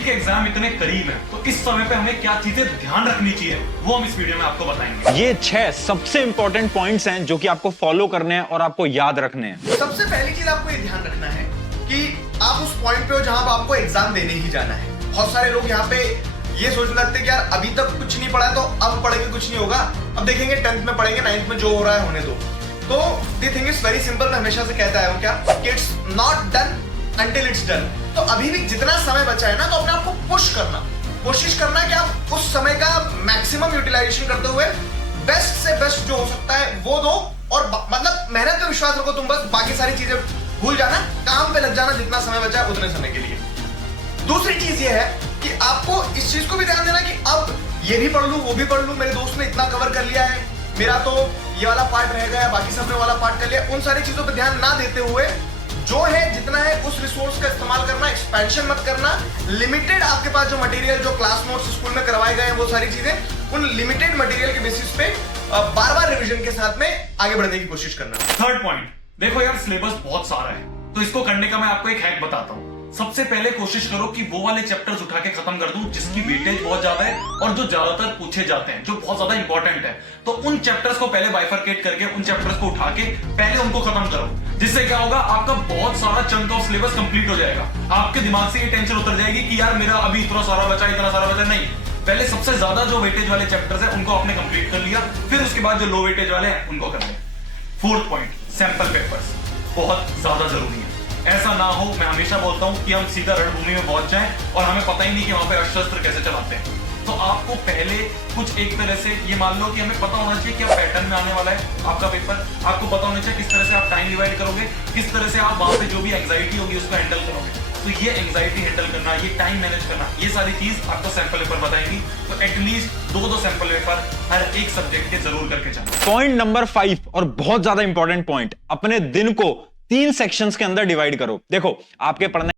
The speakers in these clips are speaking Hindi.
नीट के एग्जाम इतने करीब है, तो इस समय पे हमें क्या चीजें ध्यान रखनी चाहिए वो हम इस वीडियो में आपको बताएंगे। ये 6 सबसे इंपॉर्टेंट पॉइंट्स हैं जो कि आपको फॉलो करने हैं और आपको याद रखने हैं। सबसे पहली चीज आपको ये ध्यान रखना है कि आप उस पॉइंट पे हो जहां पर आपको एग्जाम देने ही जाना है। बहुत सारे लोग यहाँ पे ये सोचने लगते हैं कि यार अभी तक कुछ नहीं पढ़ा है तो अब पढ़ के कुछ नहीं होगा, अब देखेंगे 10th में पढ़ेंगे, 9th में जो हो रहा है होने दो। तो the thing is very simple. मैं हमेशा से कहता आया हूं क्या, it's not done until it's done. तो अभी भी जितना समय बचा है ना, तो अपने आप को पुश करना, कोशिश करना कि आप उस समय का मैक्सिमम यूटिलाइजेशन करते हुए बेस्ट से बेस्ट जो हो सकता है वो दो। और मतलब मेहनत पे विश्वास रखो तुम, बस बाकी सारी चीजें भूल जाना, काम पे लग जाना, जितना समय बचा है उतने समय के लिए। दूसरी चीज ये है कि आपको इस चीज को भी ध्यान देना कि अब ये भी पढ़ लूं वो भी पढ़ लूं, मेरे दोस्त ने इतना कवर कर लिया है, मेरा तो ये वाला पार्ट रह गया, बाकी सबने वाला पार्ट कर लिया। उन सारी चीजों पे ध्यान ना देते हुए जो है जितना है उस रिसोर्स का इस्तेमाल करना, एक्सपेंशन मत करना। लिमिटेड आपके पास जो मटेरियल, जो क्लास नोट्स स्कूल में करवाए गए हैं, वो सारी चीजें, उन लिमिटेड मटेरियल के बेसिस पे बार बार रिवीजन के साथ में आगे बढ़ने की कोशिश करना। थर्ड पॉइंट, देखो यार सिलेबस बहुत सारा है, तो इसको करने का मैं आपको एक हैक बताता हूँ। सबसे पहले कोशिश करो कि वो वाले चैप्टर्स उठा के खत्म कर दूं जिसकी वेटेज बहुत ज्यादा है और जो ज्यादातर पूछे जाते हैं, जो बहुत ज्यादा इंपॉर्टेंट है। तो उन चैप्टर्स को पहले बाइफरकेट करके उन चैप्टर्स को उठा के पहले उनको खत्म करो, जिससे क्या होगा, आपका बहुत सारा चंक ऑफ सिलेबस कंप्लीट हो जाएगा। आपके दिमाग से ये टेंशन उतर जाएगी कि यार मेरा अभी इतना सारा बचा, इतना सारा बचा। नहीं, पहले सबसे ज्यादा जो वेटेज वाले चैप्टर्स है उनको आपने कंप्लीट कर लिया, फिर उसके बाद जो लो वेटेज वाले हैं उनको कर लिया। फोर्थ पॉइंट, सैंपल पेपर्स बहुत ज्यादा जरूरी है। ऐसा ना हो, मैं हमेशा बोलता हूं कि हम सीधा रणभूमि में पहुंच जाएं और हमें पता ही नहीं कि वहां पे अस्त्र कैसे चलाते हैं। तो आपको पहले कुछ एक तरह से ये मान लो कि हमें पता होना चाहिए क्या पैटर्न में आने वाला है आपका पेपर। आपको पता होना चाहिए किस तरह से आप टाइम डिवाइड करोगे, किस तरह से आप वहां पे जो भी एंग्जाइटी होगी उसको हैंडल करोगे। तो ये एंग्जाइटी हैंडल करना, ये टाइम मैनेज करना, ये सारी चीज आपको सैंपल पेपर बताएंगी। तो एटलीस्ट दो सैंपल पेपर हर एक सब्जेक्ट के जरूर करके जाना। पॉइंट नंबर 5 और बहुत ज्यादा इंपॉर्टेंट पॉइंट, अपने दिन को 3 सेक्शंस के अंदर डिवाइड करो। देखो आपके पढ़ने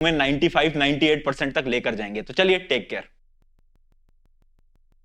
में 95-98% तक लेकर जाएंगे। तो चलिए, टेक केयर।